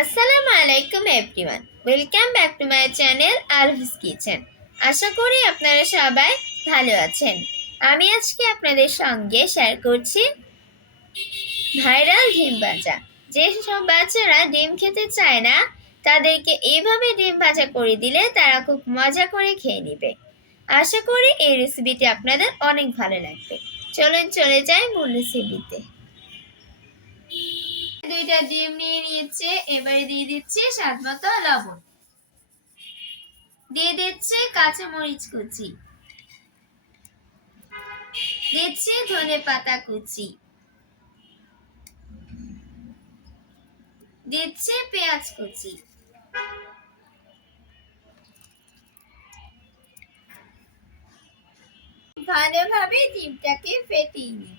আসসালামু আলাইকুম everyone, welcome back to my channel Arvi's Kitchen. আশা করি আপনারা সবাই ভালো আছেন। আমি আজকে আপনাদের সঙ্গে শেয়ার করছি ভাইরাল ডিম ভাজা। যেসব বাচ্চারা ডিম খেতে চায় না তাদেরকে এইভাবে ডিম ভাজা করে দিলে তারা খুব মজা করে খেয়ে নেবে। আশা করি এই রেসিপিটি আপনাদের অনেক ভালো লাগবে। চলুন চলে যাই মূল রেসিপিতে। দুইটা ডিম নিয়ে নিয়েছে, এবারে দিয়ে দিচ্ছি স্বাদ মতো লবণ, দিয়ে দিচ্ছি কাঁচামরিচ কুচি, দিচ্ছি ধনে পাতা কুচি, দিচ্ছি পেঁয়াজ কুচি, ভালোভাবে ডিমটাকে ফেটিয়ে নিব।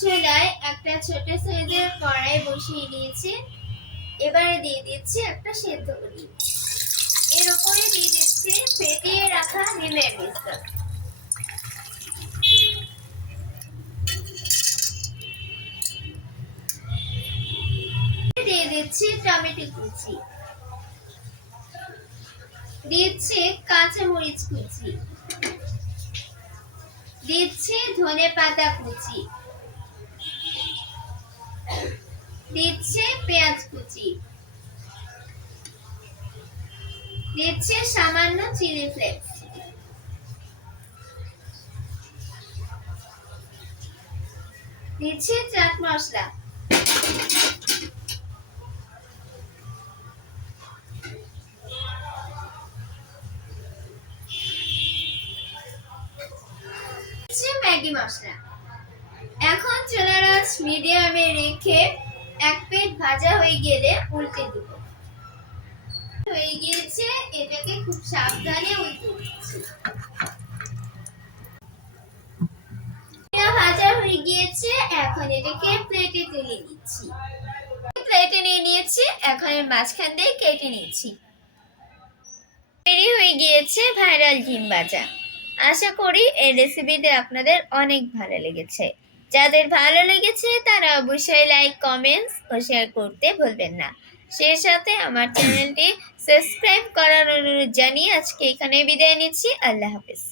চুলায় একটা ছোট সাইজের কড়াই বসিয়ে নিয়েছি, এবারে দিয়ে দিচ্ছি একটা সেদ্ধ করি, এর উপরে দিয়ে দিচ্ছি ফেটিয়ে রাখা ডিমের মিশ্রণ, দিয়ে দিচ্ছি টমেটো কুচি, দিচ্ছি কাঁচামরিচ কুচি, দিচ্ছি ধনে পাতা কুচি, দিচ্ছি পেঁয়াজ কুচি, দিচ্ছি সামান্য চিলি ফ্লেক্স, দিচ্ছি চাট মশলা, দিচ্ছি ম্যাগি মশলা। এখন চুলার আঁচ মিডিয়ামে রেখে এক পিঠ ভাজা হয়ে গেলে উল্টে দিব। হয়ে গিয়েছে, এটাকে খুব সাবধানে উল্টে দিচ্ছি। ভাজা হয়ে গিয়েছে, এখন এটাকে প্লেটে তুলে নিচ্ছি। প্লেটে নিয়ে নিয়েছি, এখন এর মাঝখান দিয়ে কেটে নিচ্ছি। তৈরি হয়ে গিয়েছে ভাইরাল ডিম ভাজা। আশা করি এই রেসিপিটি আপনাদের অনেক ভালো লেগেছে। যাদের ভালো লেগেছে তারা অবশ্যই লাইক, কমেন্টস ও শেয়ার করতে ভুলবেন না। সেই সাথে আমার চ্যানেলটি সাবস্ক্রাইব করার অনুরোধ জানিয়ে আজকে এখানে বিদায় নিচ্ছি। আল্লাহ হাফেজ।